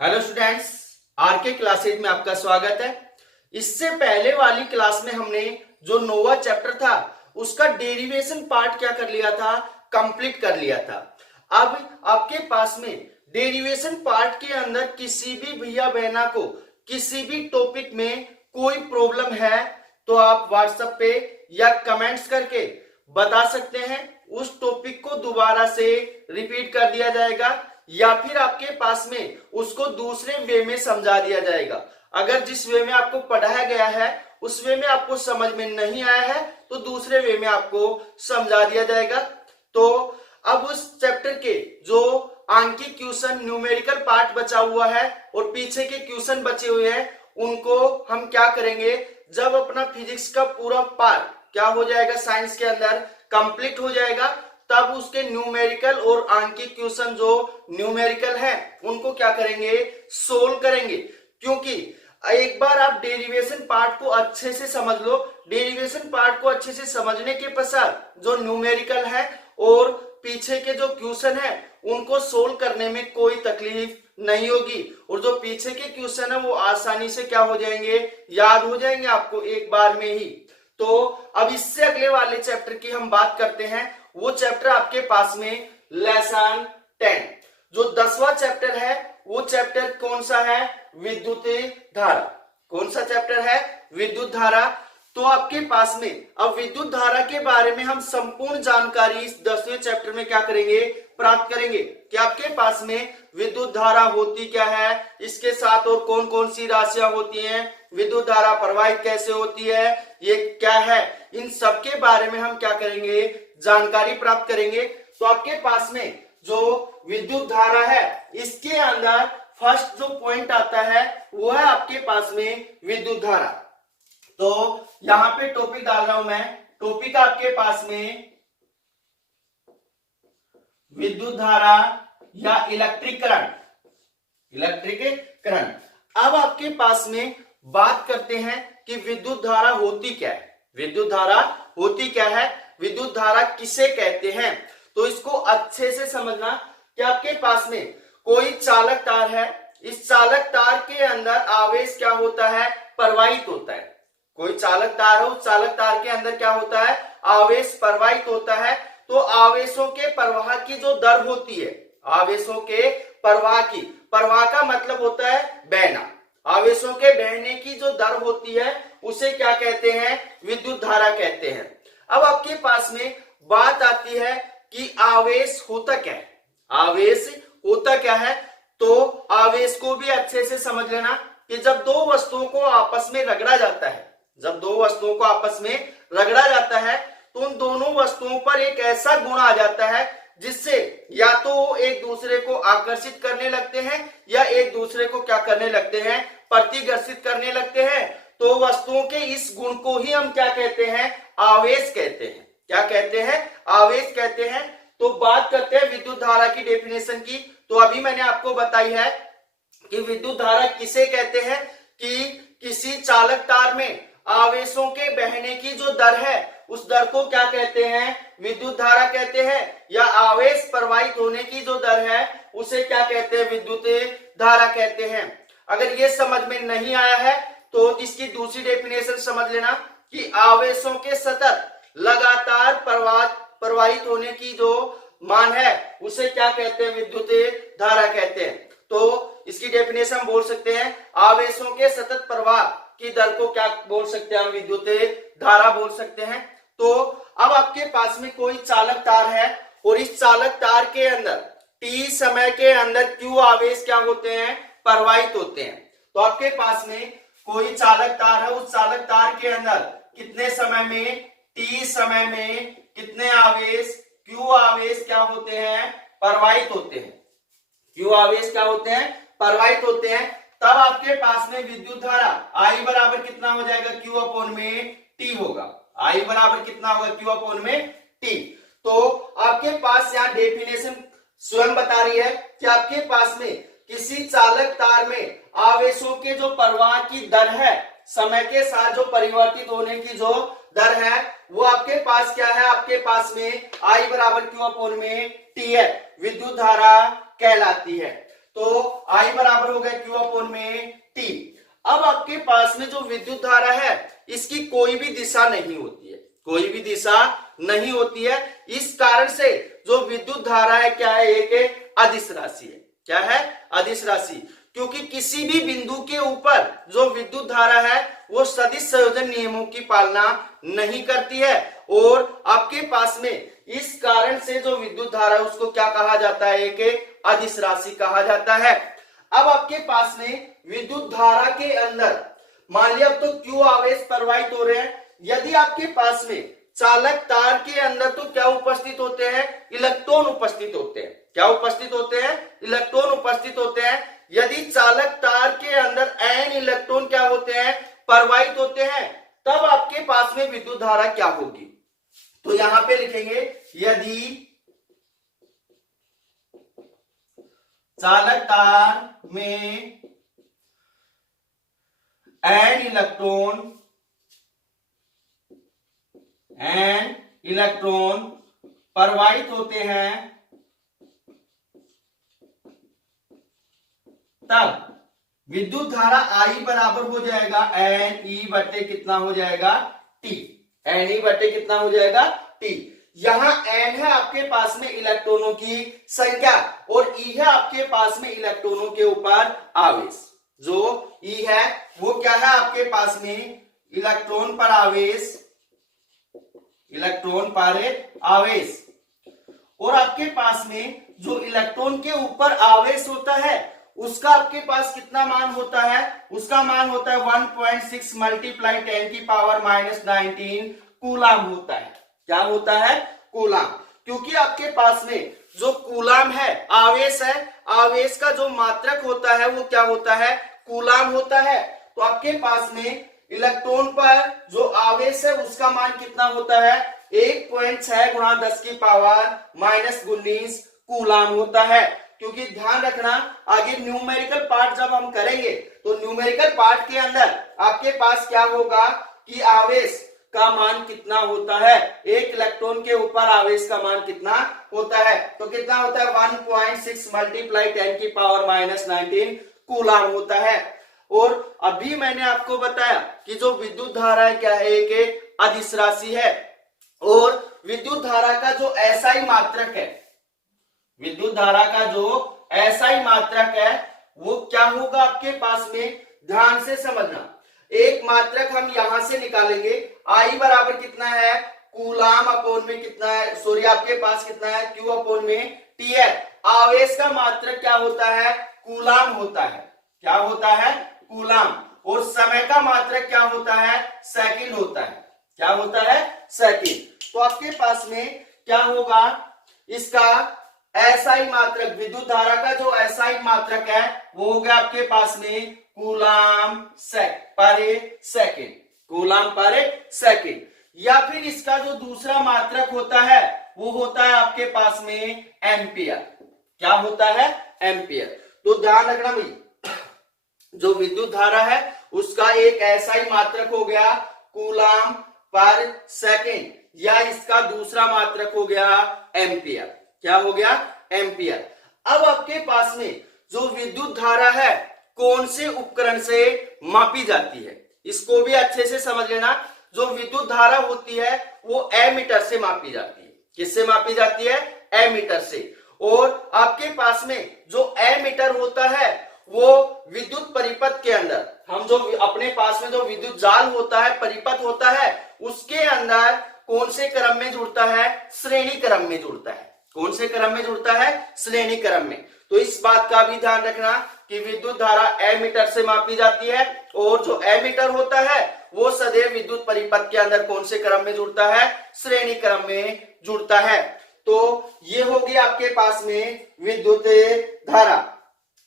Hello students, R K classes में आपका स्वागत है। इससे पहले वाली क्लास में हमने जो नोवा चैप्टर था उसका डेरिवेशन पार्ट क्या कर लिया था, कंप्लीट कर लिया था। अब आपके पास में डेरिवेशन पार्ट के अंदर किसी भी भैया बहना को किसी भी टॉपिक में कोई प्रॉब्लम है तो आप व्हाट्सएप पे या कमेंट्स करके बता सकते हैं। उस टॉपिक को दोबारा से रिपीट कर दिया जाएगा या फिर आपके पास में उसको दूसरे वे में समझा दिया जाएगा। अगर जिस वे में आपको पढ़ाया गया है उस वे में आपको समझ में नहीं आया है तो दूसरे वे में आपको समझा दिया जाएगा। तो अब उस चैप्टर के जो आंकिक क्वेश्चन न्यूमेरिकल पार्ट बचा हुआ है और पीछे के क्वेश्चन बचे हुए हैं उनको हम क्या करेंगे, जब अपना फिजिक्स का पूरा पार्ट क्या हो जाएगा, साइंस के अंदर कंप्लीट हो जाएगा, तब उसके न्यूमेरिकल और आंकिक क्वेश्चन जो न्यूमेरिकल है उनको क्या करेंगे, सोल्व करेंगे। क्योंकि एक बार आप डेरिवेशन पार्ट को अच्छे से समझ लो, डेरिवेशन पार्ट को अच्छे से समझने के पश्चात जो न्यूमेरिकल है और पीछे के जो क्वेश्चन है उनको सोल्व करने में कोई तकलीफ नहीं होगी और जो पीछे के क्वेश्चन है वो आसानी से क्या हो जाएंगे, याद हो जाएंगे आपको एक बार में ही। तो अब इससे अगले वाले चैप्टर की हम बात करते हैं। वो चैप्टर आपके पास में लेसन 10 जो 10वां चैप्टर है, वो चैप्टर कौन सा है, विद्युत धारा। कौन सा चैप्टर है, विद्युत धारा। तो आपके पास में अब विद्युत धारा के बारे में हम संपूर्ण जानकारी इस 10वें चैप्टर में क्या करेंगे, प्राप्त करेंगे कि आपके पास में विद्युत धारा होती क्या है, इसके साथ और कौन कौन सी राशियां होती हैं, विद्युत धारा प्रवाहित कैसे होती है, ये क्या है, इन सब के बारे में हम क्या करेंगे, जानकारी प्राप्त करेंगे। तो आपके पास में जो विद्युत धारा है इसके अंदर फर्स्ट जो पॉइंट आता है वो है आपके पास में विद्युत धारा। तो यहां पे टॉपिक डाल रहा हूं मैं, टॉपिक आपके पास में विद्युत धारा या इलेक्ट्रिक करंट, इलेक्ट्रिक करंट। अब आपके पास में बात करते हैं कि विद्युत धारा होती क्या है, विद्युत धारा होती क्या है, विद्युत धारा किसे कहते हैं। तो इसको अच्छे से समझना कि आपके पास में कोई चालक तार है, इस चालक तार के अंदर आवेश क्या होता है, प्रवाहित होता है। कोई चालक तार है, उस चालक तार के अंदर क्या होता है, आवेश प्रवाहित होता है। तो आवेशों के प्रवाह की जो दर होती है, आवेशों के प्रवाह की, प्रवाह का मतलब होता है बहना, आवेशों के बहने की जो दर होती है उसे क्या कहते हैं, विद्युत धारा कहते हैं। अब आपके पास में बात आती है कि आवेश होता क्या है, आवेश होता क्या है। तो आवेश को भी अच्छे से समझ लेना कि जब दो वस्तुओं को आपस में रगड़ा जाता है, जब दो वस्तुओं को आपस में रगड़ा जाता है तो उन दोनों वस्तुओं पर एक ऐसा गुण आ जाता है जिससे या तो वो एक दूसरे को आकर्षित करने लगते हैं या एक दूसरे को क्या करने लगते हैं, प्रतिघर्षित करने लगते हैं। तो वस्तुओं के इस गुण को ही हम क्या कहते हैं, आवेश कहते हैं। क्या कहते हैं, आवेश कहते हैं। तो बात करते हैं विद्युत धारा की डेफिनेशन की। तो अभी मैंने आपको बताई है कि विद्युत धारा किसे कहते हैं, कि किसी चालक तार में आवेशों के बहने की जो दर है उस दर को क्या कहते हैं, विद्युत धारा कहते हैं। या आवेश प्रवाहित होने की जो दर है उसे क्या कहते हैं, विद्युत धारा कहते हैं। अगर ये समझ में नहीं आया है तो इसकी दूसरी डेफिनेशन समझ लेना कि आवेशों के सतत लगातार प्रवाहित होने की जो मान है उसे क्या कहते हैं, विद्युत धारा कहते हैं। तो इसकी डेफिनेशन बोल सकते हैं, आवेशों के सतत प्रवाह की दर को क्या बोल सकते हैं, हम विद्युत धारा बोल सकते हैं। तो अब आपके पास में कोई चालक तार है और इस चालक तार के अंदर t समय के अंदर q आवेश क्या होते हैं, प्रवाहित होते हैं। तो आपके पास में कोई चालक तार है, उस चालक तार के अंदर कितने समय में, t समय में कितने आवेश, q आवेश क्या होते हैं, प्रवाहित होते हैं। q आवेश क्या होते हैं, प्रवाहित होते हैं। तब आपके पास में विद्युत धारा I बराबर कितना हो जाएगा, Q अपॉन में T होगा। I बराबर कितना होगा, Q अपॉन में T। तो आपके पास यहाँ डेफिनेशन स्वयं बता रही है कि आपके पास में किसी चालक तार में आवेशों के जो प्रवाह की दर है, समय के साथ जो परिवर्तित होने की जो दर है वो आपके पास क्या है, आपके पास में I बराबर Q अपॉन में T है, विद्युत धारा कहलाती है। तो I बराबर हो गया Q अपॉन में T। अब आपके पास में जो विद्युत धारा है इसकी कोई भी दिशा नहीं होती है, कोई भी दिशा नहीं होती है। इस कारण से जो विद्युत धारा है क्या है, एक अदिश राशि है। क्या है? अदिश राशि। क्योंकि किसी भी बिंदु के ऊपर जो विद्युत धारा है वो सदिश संयोजन नियमों की पालना नहीं करती है, और आपके पास में इस कारण से जो विद्युत धारा है उसको क्या कहा जाता है, एक अदिश राशि कहा जाता है। अब आपके पास में विद्युत धारा के अंदर मान लिया तो Q आवेश प्रवाहित हो रहे हैं। यदि आपके पास में चालक तार के अंदर तो क्या उपस्थित होते हैं, इलेक्ट्रॉन उपस्थित होते हैं। क्या उपस्थित होते हैं? इलेक्ट्रॉन उपस्थित होते हैं। यदि चालक तार के अंदर n इलेक्ट्रॉन क्या होते हैं, प्रवाहित होते हैं, तब आपके पास में विद्युत धारा क्या होगी। तो यहां पे लिखेंगे यदि चालक तार में n इलेक्ट्रॉन प्रवाहित होते हैं, तब विद्युत धारा I बराबर हो जाएगा NE बटे कितना हो जाएगा, T। NE बटे कितना हो जाएगा, T। यहां N है आपके पास में इलेक्ट्रॉनों की संख्या और E है आपके पास में इलेक्ट्रॉनों के ऊपर आवेश। जो E है वो क्या है आपके पास में इलेक्ट्रॉन पर आवेश, इलेक्ट्रॉन पर आवेश। और आपके पास में जो इलेक्ट्रॉन के ऊपर आवेश होता है उसका आपके पास कितना मान होता है, उसका मान होता है 1.6 मल्टीप्लाई 10 की पावर -19 कूलाम होता है। क्या होता है? कूलाम। क्योंकि आपके पास में जो कूलाम है आवेश है, आवेश का जो मात्रक होता है वो क्या होता है, कूलाम होता है। तो आपके पास में इलेक्ट्रॉन पर जो आवेश है उसका मान कितना होता है, 1.6 गुणा 10 की पावर -19 कूलाम होता है। क्योंकि ध्यान रखना आगे न्यूमेरिकल पार्ट जब हम करेंगे तो न्यूमेरिकल पार्ट के अंदर आपके पास क्या होगा कि आवेश का मान कितना होता है, एक इलेक्ट्रॉन के ऊपर आवेश का मान कितना होता है। तो कितना होता है 1.6 मल्टीप्लाई 10 की पावर -19 कूलाम होता है। और अभी मैंने आपको बताया कि जो विद्युत धारा है क्या है, एक अदिश राशि है। और विद्युत धारा का जो एसआई मात्रक है, विद्युत धारा का जो एसआई मात्रक है वो क्या होगा आपके पास में, ध्यान से समझना। एक मात्रक हम यहां से निकालेंगे, I बराबर कितना है, कूलाम अपॉन में कितना है, सॉरी आपके पास कितना है, Q अपॉन में T है। आवेश का मात्रक क्या होता है, कूलाम होता है। क्या होता है, कूलाम। और समय का मात्रक क्या होता है, सेकंड होता है। क्या होता है, सेकंड। तो आपके पास में क्या होगा, इसका एसआई मात्रक, विद्युत धारा का जो एसआई मात्रक है वो हो गया आपके पास में कूलाम पर सेकंड, कूलाम पर सेकंड। या फिर इसका जो दूसरा मात्रक होता है वो होता है आपके पास में एम्पियर। क्या होता है, एम्पियर। तो ध्यान रखना भाई, जो विद्युत धारा है उसका एक एसआई मात्रक हो गया कूलाम पर सेकंड, या इसका दूसरा मात्रक हो गया एम्पियर। क्या हो गया, एम्पियर। अब आपके पास में जो विद्युत धारा है कौन से उपकरण से मापी जाती है, इसको भी अच्छे से समझ लेना। जो विद्युत धारा होती है वो एमीटर से मापी जाती है। किससे मापी जाती है, एमीटर से। और आपके पास में जो एमीटर होता है वो विद्युत परिपथ के अंदर, हम जो अपने पास में जो विद्युत जाल होता है, परिपथ होता है, उसके अंदर कौन से क्रम में जुड़ता है, श्रेणी क्रम में जुड़ता है। कौन से क्रम में जुड़ता है, श्रेणी क्रम में। तो इस बात का भी ध्यान रखना कि विद्युत धारा एमीटर से मापी जाती है, और जो एमीटर होता है वो सदैव विद्युत परिपथ के अंदर कौन से क्रम में जुड़ता है, श्रेणी क्रम में जुड़ता है। तो ये होगी आपके पास में विद्युत धारा।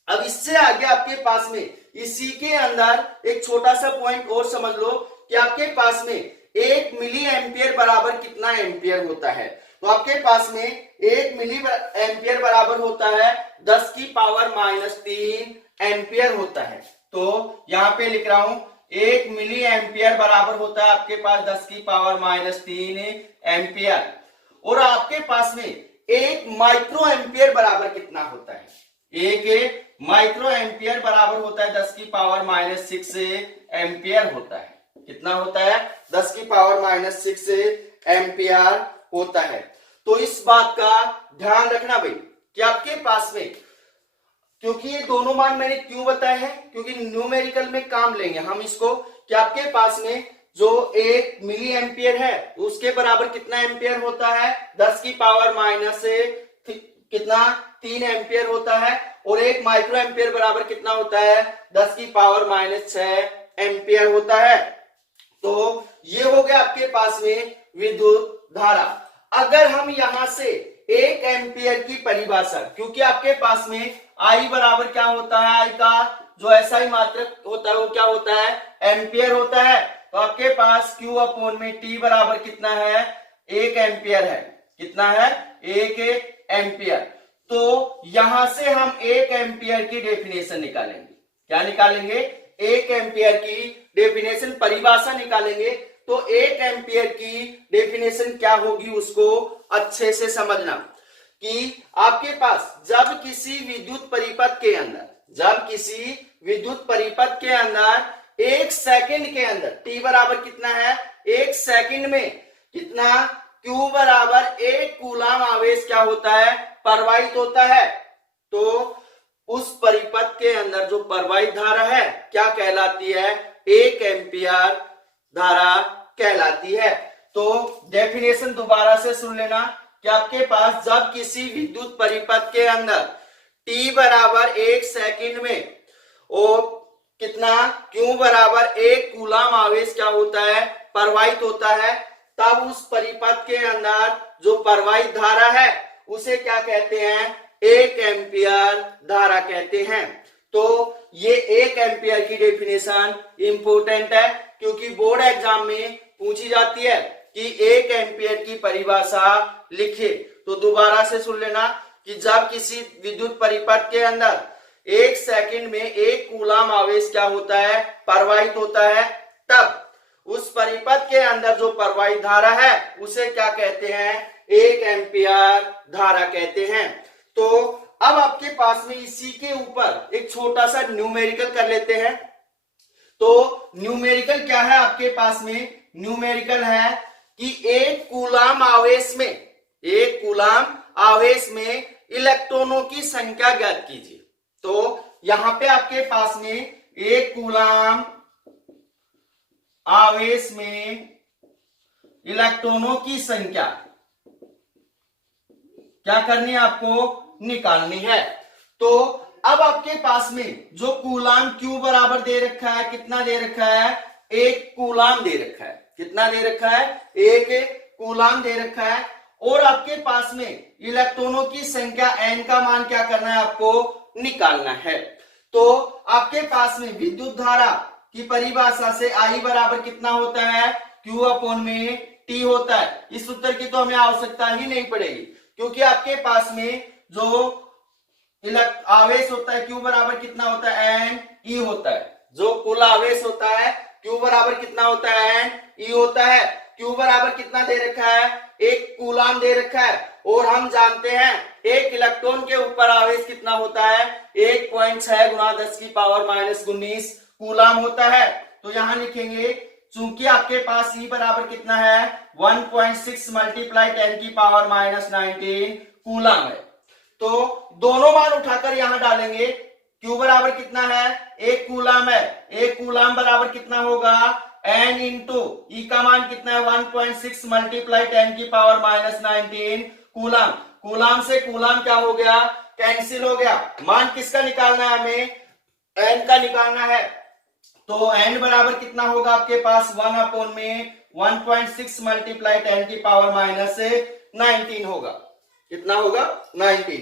अब इससे आगे आपके पास में इसी के अंदर एक छोटा सा पॉइंट और समझ लो कि आपके पास में 1 मिली एम्पियर बराबर कितना एम्पियर होता है। तो आपके पास में 1 मिली एम्पियर बराबर होता है 10 की पावर -3 एम्पियर होता है। तो यहां पे लिख रहा हूं 1 मिली एम्पियर बराबर होता है आपके पास 10 की पावर -3 एम्पियर। और आपके पास में 1 माइक्रो एम्पियर बराबर कितना होता है, 1 माइक्रो एम्पियर बराबर होता है 10 की पावर माइनस 6 एम्पियर होता है। कितना होता है? 10 की पावर माइनस 6 एम्पियर होता है। तो इस बात का ध्यान रखना भाई कि आपके पास में, क्योंकि ये दोनों मान मैंने क्यों बताए हैं, क्योंकि न्यूमेरिकल में काम लेंगे हम इसको, कि आपके पास में जो 1 मिली एम्पियर है उसके बराबर कितना एम्पियर होता है? 10 की पावर माइनस कितना 3 एम्पियर होता है। और 1 माइक्रो एम्पियर बराबर कितना होता है? 10 की पावर माइनस 6 एम्पियर होता है। तो ये हो गया आपके पास में विद्युत धारा। अगर हम यहां से 1 एम्पियर की परिभाषा, क्योंकि आपके पास में आई बराबर क्या होता है, आई का जो एसआई मात्रक होता है वो क्या होता है? एम्पियर होता है। तो आपके पास Q अपॉन में T बराबर कितना है? 1 एम्पियर है। कितना है? 1 एम्पियर। तो यहां से हम 1 एम्पियर की डेफिनेशन निकालेंगे। क्या निकालेंगे? 1 एम्पियर की डेफिनेशन, परिभाषा निकालेंगे। तो 1 एम्पियर की डेफिनेशन क्या होगी उसको अच्छे से समझना, कि आपके पास जब किसी विद्युत परिपथ के अंदर, जब किसी विद्युत परिपथ के अंदर 1 सेकंड के अंदर T बराबर कितना है? 1 सेकंड में कितना? Q बराबर 1 कूलाम आवेश क्या होता है? प्रवाहित होता है। तो उस परिपथ के अंदर जो प्रवाहित धारा है क्या कहलाती है? 1 एम्पियर धारा कहलाती है। तो डेफिनेशन दोबारा से सुन लेना कि आपके पास जब किसी विद्युत परिपथ के अंदर T बराबर 1 सेकंड में और कितना? Q बराबर 1 कूलाम आवेश क्या होता है? प्रवाहित होता है, तब उस परिपथ के अंदर जो प्रवाहित धारा है उसे क्या कहते हैं? 1 एम्पियर धारा कहते हैं। तो ये 1 एम्पियर की डेफिनेशन इंपॉर्टेंट है, क्योंकि बोर्ड एग्जाम में पूछी जाती है कि 1 एम्पियर की परिभाषा लिखिए। तो दोबारा से सुन लेना कि जब किसी विद्युत परिपथ के अंदर 1 सेकंड में 1 कूलाम आवेश क्या होता है? प्रवाहित होता है, तब उस परिपथ के अंदर जो प्रवाहित धारा है उसे क्या कहते हैं? 1 एम्पियर धारा कहते हैं। तो अब आपके पास में इसी के ऊपर एक छोटा सा न्यूमेरिकल कर लेते हैं। तो न्यूमेरिकल क्या है आपके पास में? न्यूमेरिकल है कि 1 कूलाम आवेश में, 1 कूलाम आवेश में इलेक्ट्रॉनों की संख्या ज्ञात कीजिए। तो यहां पे आपके पास में 1 कूलाम आवेश में इलेक्ट्रॉनों की संख्या क्या करनी है? आपको निकालनी है। तो अब आपके पास में जो कूलाम Q बराबर दे रखा है, कितना दे रखा है? 1 कूलाम दे रखा है। कितना दे रखा है? 1 कूलाम दे रखा है। और आपके पास में इलेक्ट्रॉनों की संख्या n का मान क्या करना है? आपको निकालना है। तो आपके पास में विद्युत धारा की परिभाषा से I बराबर कितना होता है? Q अपॉन में T होता है। इस उत्तर की तो हमें आवश्यकता ही नहीं पड़ेगी, क्योंकि आपके पास में जो आवेश होता है Q बराबर कितना होता है? N E होता है। जो कुल आवेश होता है Q बराबर कितना होता है? N E होता है। Q बराबर कितना दे रखा है? 1 कूलाम दे रखा है। और हम जानते हैं 1 इलेक्ट्रॉन के ऊपर आवेश कितना होता है? 1.6 गुणा 10 की पावर माइनस 19 कूलाम होता है। तो यहां लिखेंगे, चूंकि आपके पास E बराबर कितना है? 1.6 मल्टीप्लाई 10 की पावर माइनस 19 कूलाम है। तो दोनों मान उठाकर यहां डालेंगे। Q बराबर कितना है? 1 कूलाम है। 1 कूलाम बराबर कितना होगा? N इंटू E का मान कितना है? 1.6 मल्टीप्लाई 10 की पावर माइनस 19 कूलाम। कूलाम से कूलाम क्या हो गया? कैंसिल हो गया। मान किसका निकालना है? हमें N का निकालना है। तो N बराबर कितना होगा आपके पास? 1 अपॉन में 1.6 मल्टीप्लाई 10 की पावर माइनस 19 होगा। कितना होगा? 19।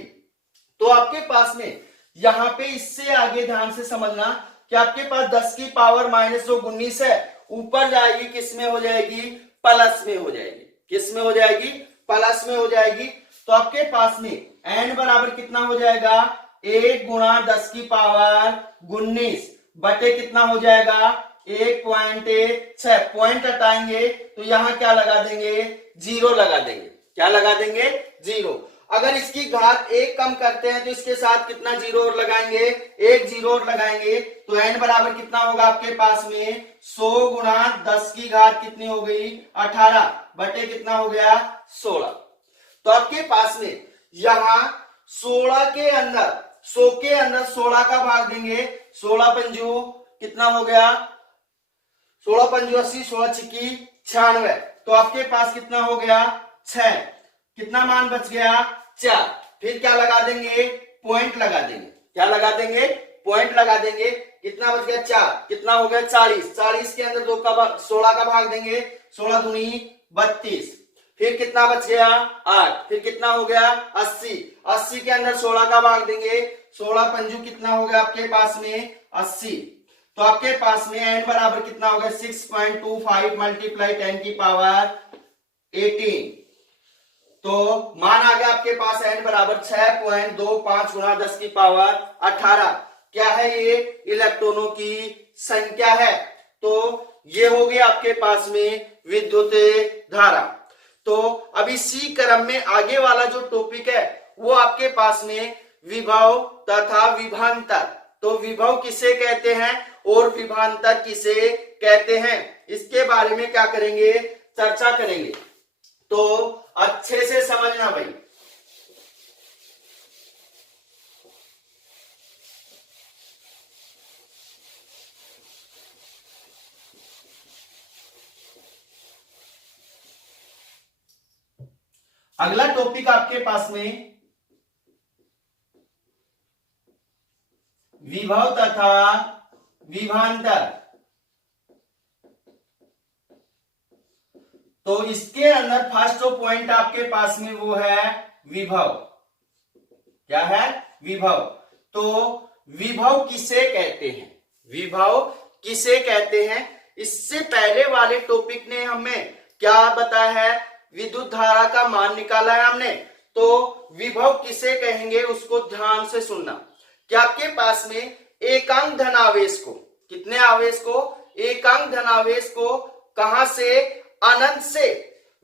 तो आपके पास में यहां पे इससे आगे ध्यान से समझना कि आपके पास 10 की पावर माइनस जो 19 है ऊपर जाएगी, किस में हो जाएगी? प्लस में हो जाएगी। किस में हो जाएगी? प्लस में हो जाएगी। तो आपके पास में n बराबर कितना हो जाएगा? 1 गुणा 10 की पावर 19 बटे कितना हो जाएगा? 1.6। पॉइंट हटाएंगे तो यहां क्या लगा देंगे? 0 लगा देंगे। क्या लगा देंगे? 0। अगर इसकी घात 1 कम करते हैं तो इसके साथ कितना जीरो और लगाएंगे, 1 जीरो और लगाएंगे, तो n बराबर कितना होगा आपके पास में 100 गुणा 10 की घात कितनी हो गई 18 बटे कितना हो गया 16। तो आपके पास में यहां 16 के अंदर 100 के अंदर 16 का भाग देंगे, 16 पंजू कितना हो गया 16 पंजू 80, 16 छिक्की 96, तो आपके पास कितना हो गया 6, कितना मान बच गया 4। फिर क्या लगा देंगे पॉइंट लगा देंगे, क्या लगा देंगे पॉइंट लगा देंगे, कितना बच गया 4, कितना हो गया 40, 40 के अंदर 2 का 16 का भाग देंगे, 16 दूनी 32, फिर कितना बच गया 8, फिर कितना हो गया 80, 80 के अंदर 16 का भाग देंगे, 16 पंजू कितना हो गया आपके पास में 80, तो आपके पास में n बराबर कितना हो गया 6.25 मल्टीप्लाई 10 की पावर 18, तो मान आ गया आपके पास n बराबर 6.25 गुणा 10 की पावर 18। क्या है ये इलेक्ट्रॉनों की संख्या है, तो ये हो गया आपके पास में विद्युत धारा। तो अब इसी क्रम में आगे वाला जो टॉपिक है वो आपके पास में विभव तथा विभवांतर, तो विभव किसे कहते हैं और विभवांतर किसे कहते हैं, इसके बारे में क्या करेंगे चर्चा करेंगे, तो अच्छे से समझना भाई। अगला टॉपिक आपके पास में विभव तथा विभवांतर, तो इसके अंदर फर्स्ट जो पॉइंट आपके पास में वो है विभव। क्या है विभव, तो विभव किसे कहते हैं, विभव किसे कहते हैं, इससे पहले वाले टॉपिक ने हमें क्या बताया है विद्युत धारा का मान निकाला है हमने, तो विभव किसे कहेंगे उसको ध्यान से सुनना कि आपके पास में एकांक धनावेश को, कितने आवेश को, एकांक धनावेश को कहां से अनंत से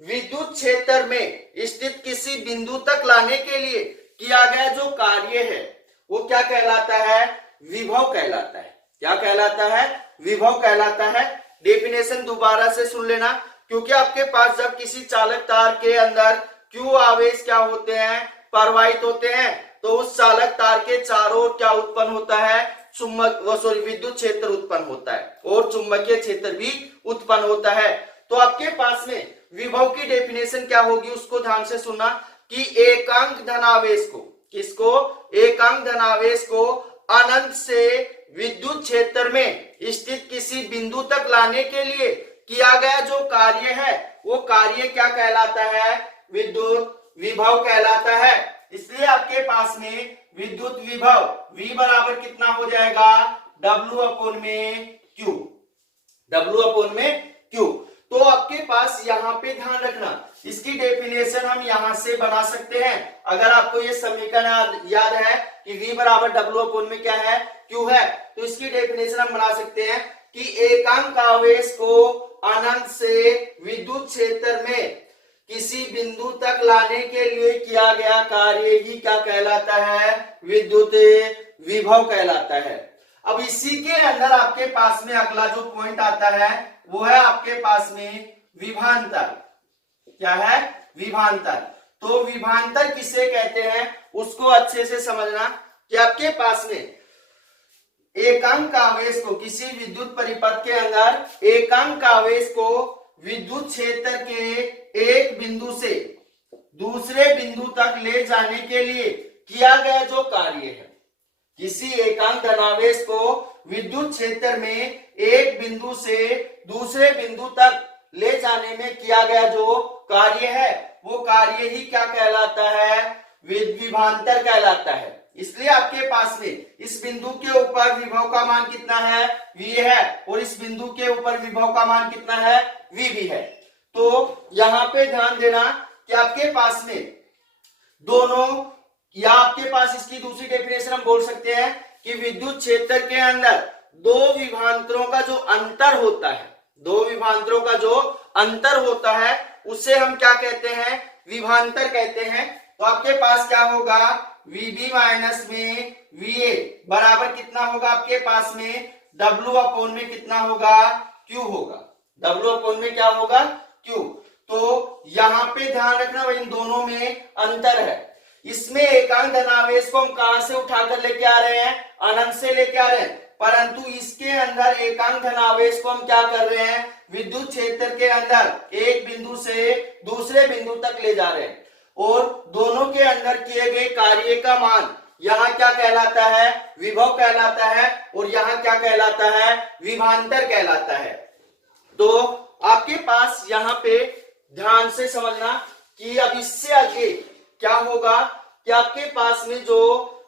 विद्युत क्षेत्र में स्थित किसी बिंदु तक लाने के लिए किया गया जो कार्य है वो क्या कहलाता है विभव कहलाता है। क्या कहलाता है विभव कहलाता है। डेफिनेशन दोबारा से सुन लेना, क्योंकि आपके पास जब किसी चालक तार के अंदर Q आवेश क्या होते हैं प्रवाहित होते हैं, तो उस चालक तार के चारों ओर क्या उत्पन्न होता है विद्युत क्षेत्र उत्पन्न होता है और चुंबकीय क्षेत्र भी उत्पन्न होता है। तो आपके पास में विभव की डेफिनेशन क्या होगी उसको ध्यान से सुनना कि एकांक धनावेश को, किसको, एकांक धनावेश को अनंत से विद्युत क्षेत्र में स्थित किसी बिंदु तक लाने के लिए किया गया जो कार्य है वो कार्य क्या कहलाता है विद्युत विभव कहलाता है। इसलिए आपके पास में विद्युत विभव V बराबर कितना हो जाएगा W अपॉन में Q, W अपॉन में Q। तो आपके पास यहाँ पे ध्यान रखना इसकी डेफिनेशन हम यहां से बना सकते हैं। अगर आपको ये समीकरण याद है कि V बराबर W अपॉन में क्या है Q है, तो इसकी डेफिनेशन हम बना सकते हैं कि एकांक आवेश को अनंत से विद्युत क्षेत्र में किसी बिंदु तक लाने के लिए किया गया कार्य ही क्या कहलाता है विद्युत विभव कहलाता है। अब इसी के अंदर आपके पास में अगला जो पॉइंट आता है वो है आपके पास में विभवांतर। क्या है विभवांतर, तो विभवांतर किसे कहते हैं उसको अच्छे से समझना कि आपके पास में एकांक आवेश को किसी विद्युत परिपथ के अंदर एकांक आवेश को विद्युत क्षेत्र के एक बिंदु से दूसरे बिंदु तक ले जाने के लिए किया गया जो कार्य है, किसी एकांक धनावेश को विद्युत क्षेत्र में एक बिंदु से दूसरे बिंदु तक ले जाने में किया गया जो कार्य है वो कार्य ही क्या कहलाता है विभवांतर कहलाता है। इसलिए आपके पास में इस बिंदु के ऊपर विभव का मान कितना है V है और इस बिंदु के ऊपर विभव का मान कितना है V भी है। तो यहां पे ध्यान देना कि आपके पास में दोनों, या आपके पास इसकी दूसरी डेफिनेशन हम बोल सकते हैं कि विद्युत क्षेत्र के अंदर दो विभवांतरों का जो अंतर होता है, दो विभवांतरों का जो अंतर होता है उसे हम क्या कहते हैं विभवांतर कहते हैं। तो आपके पास क्या होगा, VB माइनस में VA बराबर कितना होगा आपके पास में W अपॉन में कितना होगा, Q होगा। W अपॉन में क्या होगा, Q। तो यहां पे ध्यान रखना भाई इन दोनों में अंतर है। इसमें एकांक धनावेश को हम कहां से उठाकर लेके आ रहे हैं, अनंत से लेके आ रहे हैं, परंतु इसके अंदर एकांक धनावेश को हम क्या कर रहे हैं, विद्युत क्षेत्र के अंदर एक बिंदु से दूसरे बिंदु तक ले जा रहे हैं। और दोनों के अंदर किए गए कार्य का मान यहाँ क्या कहलाता है, विभव कहलाता है, और यहाँ क्या कहलाता है, विभवांतर कहलाता है। तो आपके पास यहाँ पे ध्यान से समझना कि अब इससे आगे क्या होगा कि आपके पास में जो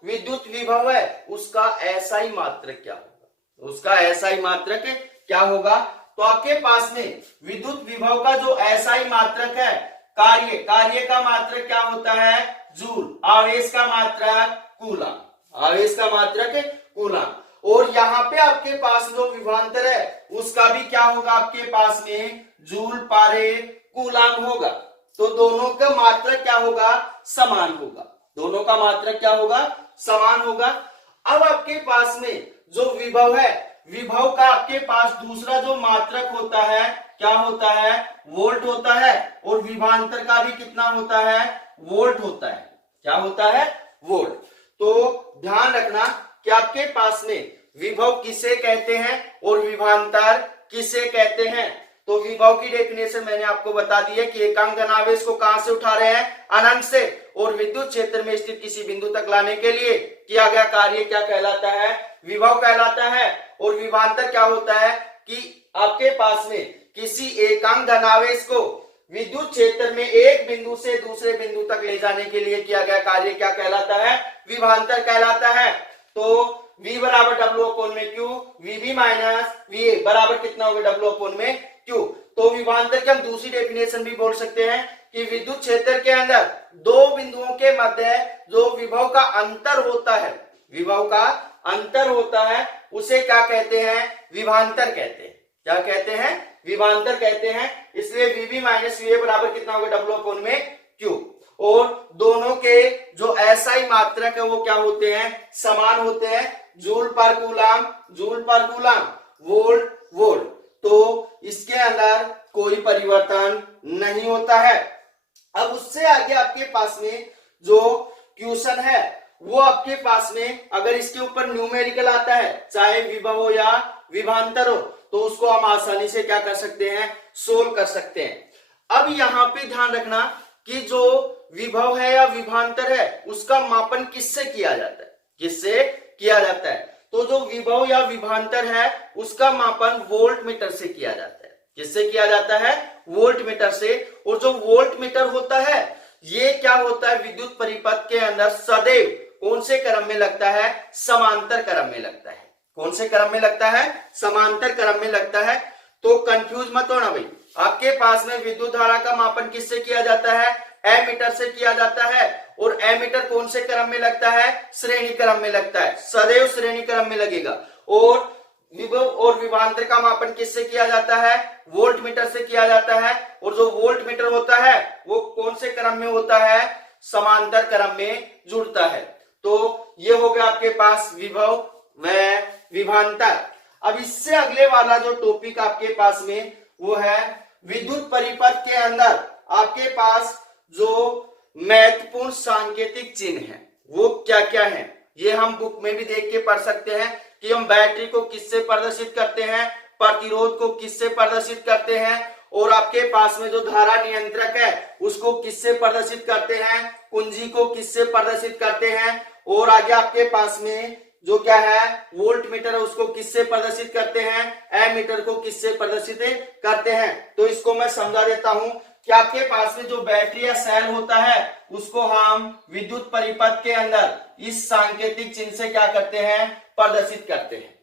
विद्युत विभव है उसका SI मात्रक क्या होगा, उसका SI मात्रक क्या होगा। तो आपके पास में विद्युत विभव का जो SI मात्रक है, कार्य का मात्रक क्या होता है, जूल, आवेश का मात्रक कूलम, आवेश का मात्रक कूलम। और यहाँ पे आपके पास जो विभवांतर है उसका भी क्या होगा आपके पास में जूल पारे कूलम होगा। तो दोनों का मात्रक क्या होगा, समान होगा, दोनों का मात्रक क्या होगा, समान होगा। अब आपके पास में जो विभव है, विभव का आपके पास दूसरा जो मात्रक होता है क्या होता है, वोल्ट होता है, और विभवांतर का भी कितना होता है, वोल्ट होता है, क्या होता है, वोल्ट। तो ध्यान रखना कि आपके पास में विभव किसे कहते हैं और विभवांतर किसे कहते हैं। तो विभव की डेफिनेशन मैंने आपको बता दी है कि एकांक धनावेश को कहां से उठा रहे हैं, अनंत से, और विद्युत क्षेत्र में स्थित किसी बिंदु तक लाने के लिए किया गया कार्य क्या कहलाता है, विभव कहलाता है। और विभवांतर क्या होता है कि आपके पास में किसी एकांक धनावेश को विद्युत क्षेत्र में एक बिंदु से दूसरे बिंदु तक ले जाने के लिए किया गया कार्य क्या कहलाता है, विभवांतर कहलाता है। तो V बराबर W अपॉन में Q, VB माइनस VA बराबर कितना होगा, W अपॉन में Q। तो विभवांतर की हम दूसरी डेफिनेशन भी बोल सकते हैं कि विद्युत क्षेत्र के अंदर दो बिंदुओं के मध्य जो विभव का अंतर होता है, विभव का अंतर होता है, उसे क्या कहते हैं, विभवांतर कहते हैं। क्या कहते हैं, विभवांतर कहते हैं। इसलिए VB माइनस VA बराबर कितना होगा, W अपॉन में Q। और दोनों के जो SI मात्रक है वो क्या होते हैं, समान होते हैं, जूल पर कूलम, जूल पर कूलम, वोल्ट वोल्ट। तो इसके अंदर कोई परिवर्तन नहीं होता है। अब उससे आगे आपके पास में जो क्वेश्चन है वो आपके पास में अगर इसके ऊपर न्यूमेरिकल आता है, चाहे विभव हो या विभवांतर हो, तो उसको हम आसानी से क्या कर सकते हैं, सोल्व कर सकते हैं। अब यहाँ पे ध्यान रखना कि जो विभव है या विभवांतर है उसका मापन किससे किया जाता है, किससे किया जाता है। तो जो विभव या विभवांतर है उसका मापन वोल्ट मीटर से किया जाता है। किससे किया जाता है, वोल्ट मीटर से। और जो वोल्ट मीटर होता है ये क्या होता है, विद्युत परिपथ के अंदर सदैव कौन से क्रम में लगता है, समांतर क्रम में लगता है। कौन से क्रम में लगता है, समांतर क्रम में लगता है। तो कंफ्यूज मत होना भाई, आपके पास में विद्युत धारा का मापन किससे किया जाता है, एमीटर से किया जाता है। और एमीटर कौन से क्रम में लगता है, श्रेणी क्रम में लगता है, सदैव श्रेणी क्रम में लगेगा। और विभव और विभवांतर का मापन किससे किया जाता है, वोल्ट मीटर से किया जाता है। और जो वोल्ट मीटर होता है वो कौन से क्रम में होता है, समांतर क्रम में जुड़ता है। तो ये हो गया आपके पास विभव व विभवांतर। अब इससे अगले वाला जो टॉपिक आपके पास में वो है विद्युत परिपथ के अंदर आपके पास जो महत्वपूर्ण सांकेतिक चिन्ह है वो क्या क्या है। ये हम बुक में भी देख के पढ़ सकते हैं कि हम बैटरी को किससे प्रदर्शित करते हैं, प्रतिरोध को किससे प्रदर्शित करते हैं, और आपके पास में जो धारा नियंत्रक है उसको किससे प्रदर्शित करते हैं, कुंजी को किससे प्रदर्शित करते हैं, और आगे आपके पास में जो क्या है वोल्ट मीटर है उसको किससे प्रदर्शित करते हैं, एमीटर को किससे प्रदर्शित करते हैं। तो इसको मैं समझा देता हूं कि आपके पास में जो बैटरी या सेल होता है उसको हम विद्युत परिपथ के अंदर इस सांकेतिक चिन्ह से क्या करते हैं, प्रदर्शित करते हैं।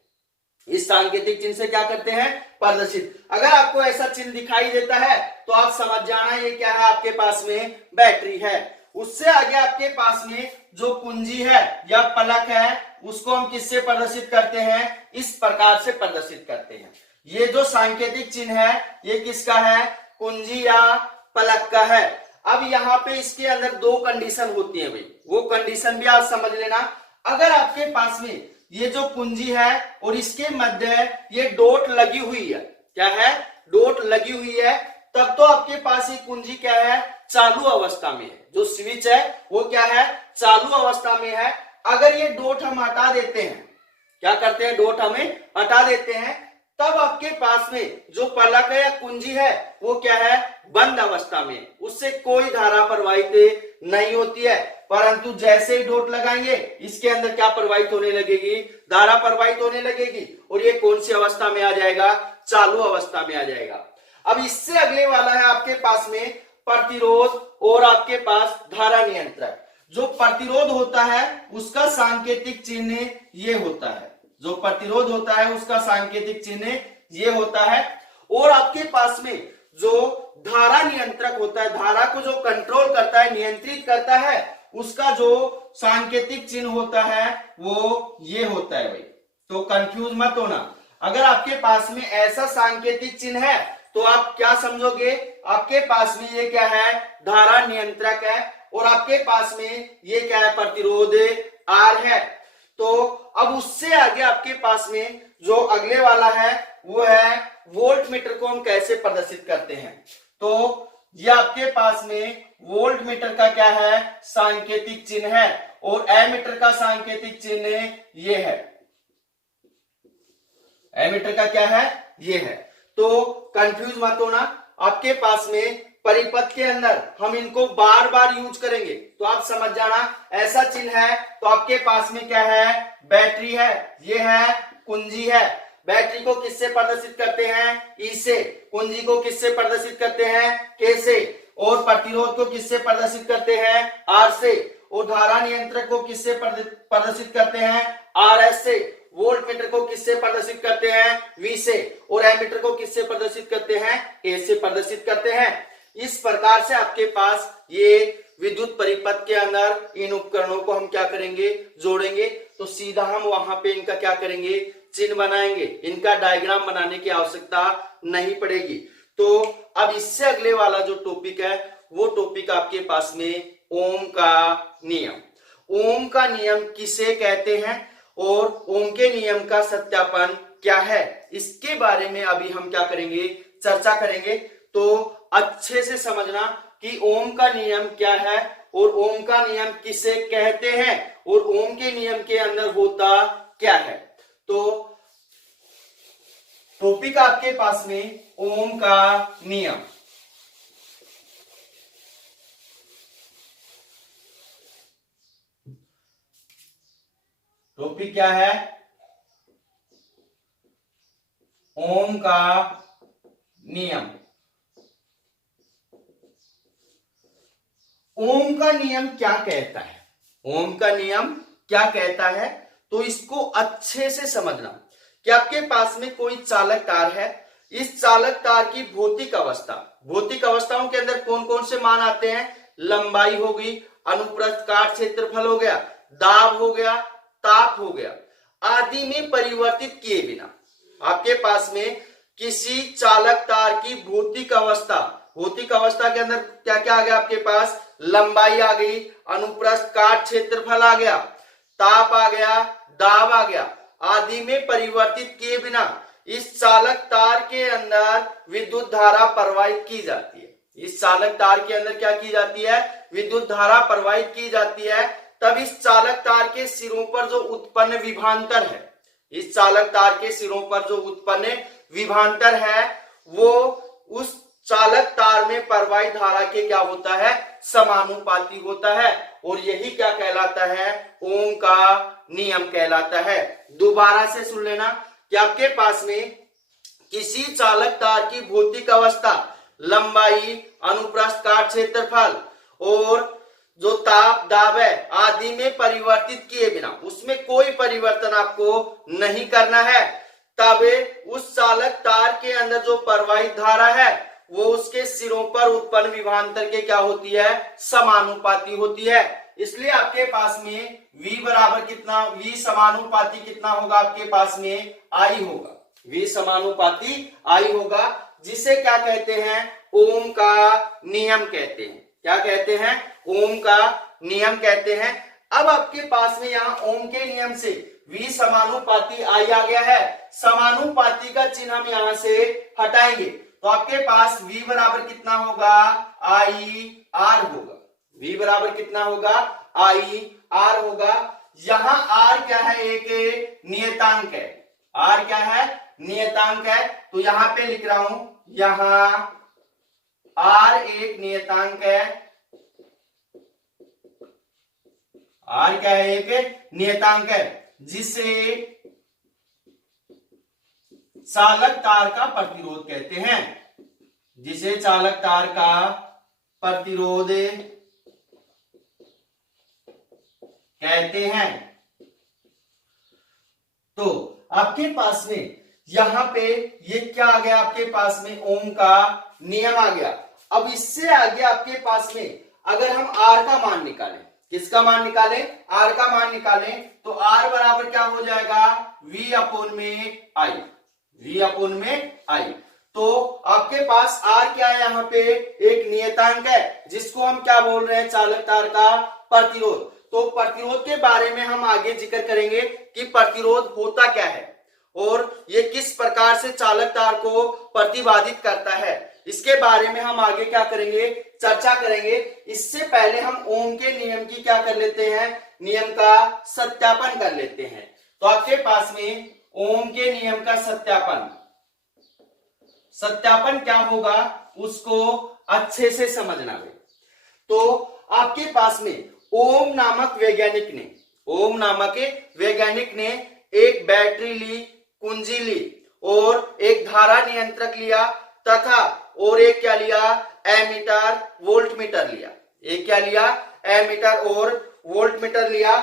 इस सांकेतिक चिन्ह से क्या करते हैं, प्रदर्शित। अगर आपको ऐसा चिन्ह दिखाई देता है तो आप समझ जाना ये क्या है, आपके पास में बैटरी है। उससे आगे आपके पास में जो कुंजी है या पलक है उसको हम किससे प्रदर्शित करते हैं, इस प्रकार से प्रदर्शित करते हैं। ये जो सांकेतिक चिन्ह है ये किसका है, कुंजी या पलक का है। अब यहाँ पे इसके अंदर दो कंडीशन होती है भाई, वो कंडीशन भी आप समझ लेना। अगर आपके पास में ये जो कुंजी है और इसके मध्य ये डॉट लगी हुई है, क्या है, डॉट लगी हुई है, तब तो आपके पास ये कुंजी क्या है, चालू अवस्था में है। जो स्विच है वो क्या है, चालू अवस्था में है। अगर ये डॉट हम हटा देते हैं, क्या करते हैं, डॉट हमें हटा देते हैं, तब आपके पास में जो पलक है या कुंजी है वो क्या है, बंद अवस्था में, उससे कोई धारा प्रवाहित नहीं होती है। परंतु जैसे ही डॉट लगाएंगे इसके अंदर क्या प्रवाहित होने लगेगी, धारा प्रवाहित होने लगेगी, और ये कौन सी अवस्था में आ जाएगा, चालू अवस्था में आ जाएगा। अब इससे अगले वाला है आपके पास में प्रतिरोध और आपके पास धारा नियंत्रक। जो प्रतिरोध होता है उसका सांकेतिक चिन्ह ये होता है, जो प्रतिरोध होता है उसका सांकेतिक चिन्ह ये होता है। और आपके पास में जो धारा नियंत्रक होता है, धारा को जो कंट्रोल करता है, नियंत्रित करता है, उसका जो सांकेतिक चिन्ह होता है वो ये होता है भाई। तो कंफ्यूज मत होना, अगर आपके पास में ऐसा सांकेतिक चिन्ह है तो आप क्या समझोगे, आपके पास में ये क्या है, धारा नियंत्रक है, और आपके पास में ये क्या है, प्रतिरोध आर है। तो अब उससे आगे आपके पास में जो अगले वाला है वो है वोल्ट मीटर को हम कैसे प्रदर्शित करते हैं। तो ये आपके पास में वोल्ट मीटर का क्या है, सांकेतिक चिन्ह है, और एमीटर का सांकेतिक चिन्ह ये है, एमीटर का क्या है, ये है। तो कंफ्यूज मत होना, आपके पास में परिपथ के अंदर हम इनको बार बार यूज करेंगे, तो आप समझ जाना ऐसा चिन्ह है तो आपके पास में क्या है, बैटरी है, ये है कुंजी है। बैटरी को किससे प्रदर्शित करते हैं, ई से, कुंजी को किससे प्रदर्शित करते हैं, के से, और प्रतिरोध को किससे प्रदर्शित करते हैं, आर से, और धारा नियंत्रक को किससे प्रदर्शित करते हैं, आर एस से, वोल्ट मीटर को किससे प्रदर्शित करते हैं, वी से, और एमीटर को किससे प्रदर्शित करते हैं, ए से प्रदर्शित करते हैं। इस प्रकार से आपके पास ये विद्युत परिपथ के अंदर इन उपकरणों को हम क्या करेंगे, जोड़ेंगे। तो सीधा हम वहां पे इनका क्या करेंगे, चिन्ह बनाएंगे, इनका डायग्राम बनाने की आवश्यकता नहीं पड़ेगी। तो अब इससे अगले वाला जो टॉपिक है वो टॉपिक आपके पास में ओम का नियम। ओम का नियम किसे कहते हैं और ओम के नियम का सत्यापन क्या है, इसके बारे में अभी हम क्या करेंगे, चर्चा करेंगे। तो अच्छे से समझना कि ओम का नियम क्या है और ओम का नियम किसे कहते हैं और ओम के नियम के अंदर होता क्या है। तो टॉपिक आपके पास में ओम का नियम। टॉपिक क्या है, ओम का नियम। ओम का नियम क्या कहता है, ओम का नियम क्या कहता है, तो इसको अच्छे से समझना कि आपके पास में कोई चालक तार है, इस चालक तार की भौतिक अवस्था, भौतिक अवस्थाओं के अंदर कौन कौन से मान आते हैं, लंबाई हो गई, अनुप्रस्थ काट क्षेत्रफल हो गया, दाब हो गया, ताप हो गया, आदि में परिवर्तित किए बिना आपके पास में किसी चालक तार की भौतिक अवस्था, भौतिक अवस्था के अंदर क्या क्या आ गया आपके पास, लंबाई आ गई, अनुप्रस्थ काट क्षेत्रफल आ गया, ताप आ गया, दाब आ गया, आदि में परिवर्तित किए बिना इस चालक तार के अंदर विद्युत धारा प्रवाहित की जाती है। इस चालक तार के अंदर क्या की जाती है, विद्युत धारा प्रवाहित की जाती है। तब इस चालक तार के सिरों पर जो उत्पन्न विभवांतर है, इस चालक तार के सिरों पर जो उत्पन्न विभवांतर है वो उस चालक तार में प्रवाहित धारा के क्या होता है, समानुपाती होता है, और यही क्या कहलाता है, ओम का नियम कहलाता है। दोबारा से सुन लेना कि आपके पास में किसी चालक तार की भौतिक अवस्था, लंबाई, अनुप्रस्थ काट क्षेत्रफल और जो ताप दाब है आदि में परिवर्तित किए बिना, उसमें कोई परिवर्तन आपको नहीं करना है, तब उस चालक तार के अंदर जो प्रवाहित धारा है वो उसके सिरों पर उत्पन्न विभवांतर के क्या होती है, समानुपाती होती है। इसलिए आपके पास में V बराबर कितना, V समानुपाती कितना होगा, आपके पास में I होगा, V समानुपाती I होगा, जिसे क्या कहते हैं, ओम का नियम कहते हैं। क्या कहते हैं, ओम का नियम कहते हैं। अब आपके पास में यहाँ ओम के नियम से V समानुपाती I आ गया है। समानुपाती का चिन्ह हम यहां से हटाएंगे तो आपके पास V बराबर कितना होगा, I R होगा। V बराबर कितना होगा, I R होगा। यहां R क्या है, एक नियतांक है। R क्या है, नियतांक है। तो यहां पे लिख रहा हूं, यहां R एक नियतांक है। R क्या है, एक नियतांक है जिसे चालक तार का प्रतिरोध कहते हैं, जिसे चालक तार का प्रतिरोध कहते हैं। तो आपके पास में यहां पे ये क्या आ गया, आपके पास में ओम का नियम आ गया। अब इससे आगे आपके पास में अगर हम R का मान निकालें, किसका मान निकालें, R का मान निकालें, तो R बराबर क्या हो जाएगा, V अपॉन में I। V अपॉन में I। तो आपके पास R क्या है, यहाँ पे एक नियतांक है जिसको हम क्या बोल रहे हैं, चालक तार का प्रतिरोध। तो प्रतिरोध के बारे में हम आगे जिक्र करेंगे कि प्रतिरोध होता क्या है और ये किस प्रकार से चालक तार को प्रतिबाधित करता है, इसके बारे में हम आगे क्या करेंगे, चर्चा करेंगे। इससे पहले हम ओम के नियम की क्या कर लेते हैं, नियम का सत्यापन कर लेते हैं। तो आपके पास में ओम के नियम का सत्यापन क्या होगा, उसको अच्छे से समझना है। तो आपके पास में ओम नामक वैज्ञानिक ने एक बैटरी ली, कुंजी ली और एक धारा नियंत्रक लिया तथा और एक क्या लिया, एमीटर वोल्टमीटर लिया। एक क्या लिया, एमीटर और वोल्टमीटर लिया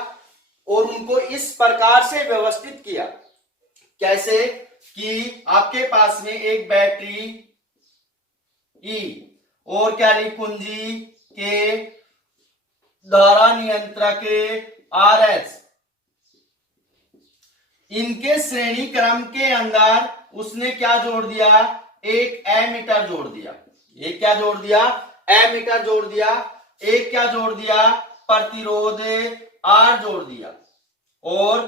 और उनको इस प्रकार से व्यवस्थित किया, कैसे कि आपके पास में एक बैटरी ई और क्या ली, कुंजी के धारा नियंत्रक RS, इनके श्रेणी क्रम के अंदर उसने क्या जोड़ दिया, एक एमीटर जोड़ दिया। एक क्या जोड़ दिया, एमीटर जोड़ दिया। एक क्या जोड़ दिया, प्रतिरोध R जोड़ दिया और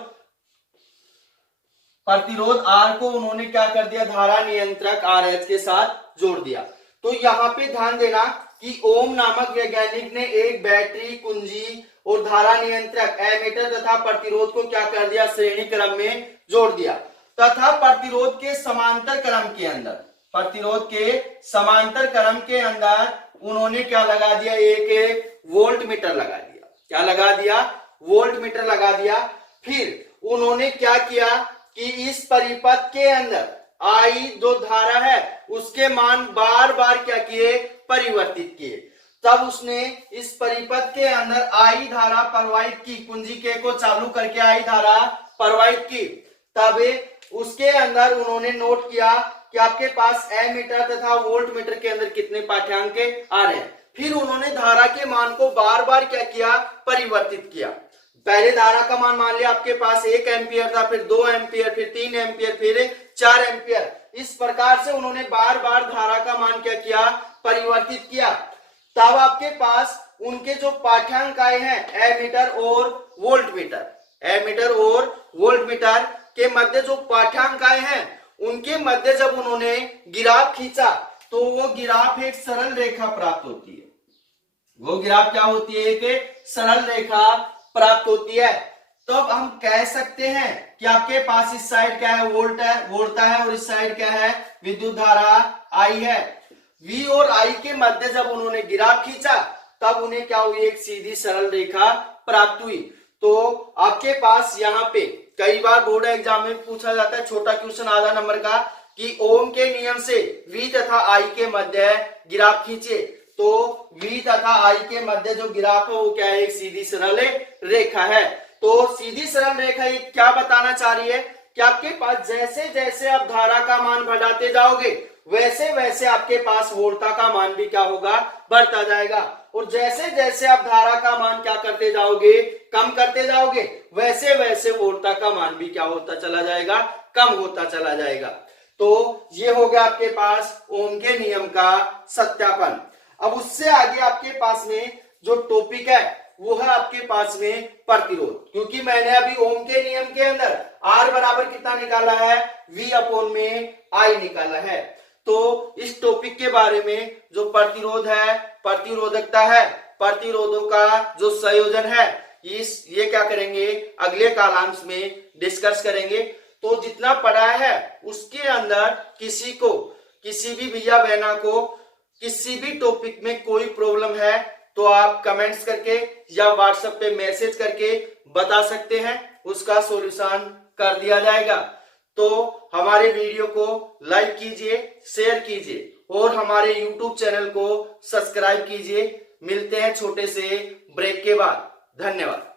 प्रतिरोध R को उन्होंने क्या कर दिया, धारा नियंत्रक RH के साथ जोड़ दिया। तो यहां पे ध्यान देना कि ओम नामक वैज्ञानिक ने एक बैटरी, कुंजी और धारा नियंत्रक, एमीटर तथा प्रतिरोध को क्या कर दिया, श्रेणी क्रम में जोड़ दिया तथा प्रतिरोध के समांतर क्रम के अंदर उन्होंने क्या लगा दिया, एक वोल्टमीटर लगा दिया। क्या लगा दिया, वोल्टमीटर लगा दिया। फिर उन्होंने क्या किया कि इस परिपथ के अंदर I जो धारा है उसके मान बार बार क्या किए, परिवर्तित किए। तब उसने इस परिपथ के अंदर I धारा प्रवाहित की, कुंजी के को चालू करके I धारा प्रवाहित की। तब उसके अंदर उन्होंने नोट किया कि आपके पास एमीटर तथा वोल्टमीटर के अंदर कितने पाठ्यांक आ रहे हैं। फिर उन्होंने धारा के मान को बार बार क्या किया, परिवर्तित किया। पहले धारा का मान लिया आपके पास 1 एम्पियर था, फिर 2 एम्पियर, फिर 3 एम्पियर, फिर 4 एम्पियर। इस प्रकार से उन्होंने बार बार धारा का मान क्या किया, परिवर्तित किया। तब आपके पास उनके जो पाठ्यांक आए हैं, एमीटर और वोल्टमीटर के मध्य जो पाठ्यांक आए हैं, उनके मध्य जब उन्होंने ग्राफ खींचा तो वो ग्राफ एक सरल रेखा प्राप्त होती है। वो ग्राफ क्या होती है, एक सरल रेखा प्राप्त होती है। तो अब हम कह सकते हैं कि आपके पास इस साइड क्या है, वोल्टा है और इस साइड क्या है, विद्युत धारा I है। V और I के मध्य जब उन्होंने ग्राफ खींचा तब उन्हें क्या हुई, एक सीधी सरल रेखा प्राप्त हुई। तो आपके पास यहाँ पे कई बार बोर्ड एग्जाम में पूछा जाता है, छोटा क्वेश्चन आधा नंबर का, कि ओम के नियम से V तथा I के मध्य ग्राफ खींचे। तो V तथा I के मध्य जो ग्राफ है वो क्या है, एक सीधी सरल रेखा है। तो सीधी सरल रेखा ये क्या बताना चाह रही है कि आपके पास जैसे जैसे आप धारा का मान बढ़ाते जाओगे वैसे वैसे आपके पास वोल्टा का मान भी क्या होगा, बढ़ता जाएगा। और जैसे जैसे आप धारा का मान क्या करते जाओगे, कम करते जाओगे, वैसे वैसे वोल्टा का मान भी क्या होता चला जाएगा, कम होता चला जाएगा। तो ये हो गया आपके पास ओम के नियम का सत्यापन। अब उससे आगे आपके पास में जो टॉपिक है वो है आपके पास में प्रतिरोध, क्योंकि मैंने अभी ओम के नियम के अंदर R बराबर कितना निकाला है, V अपॉन में I निकाला है। तो इस टॉपिक के बारे में जो प्रतिरोध है, प्रतिरोधकता है, प्रतिरोधों का जो संयोजन है, ये क्या करेंगे, अगले कालांश में डिस्कस करेंगे। तो जितना पढ़ा है उसके अंदर किसी भी भैया बहना को किसी भी टॉपिक में कोई प्रॉब्लम है तो आप कमेंट्स करके या व्हाट्सएप पे मैसेज करके बता सकते हैं, उसका सॉल्यूशन कर दिया जाएगा। तो हमारे वीडियो को लाइक कीजिए, शेयर कीजिए और हमारे YouTube चैनल को सब्सक्राइब कीजिए। मिलते हैं छोटे से ब्रेक के बाद। धन्यवाद।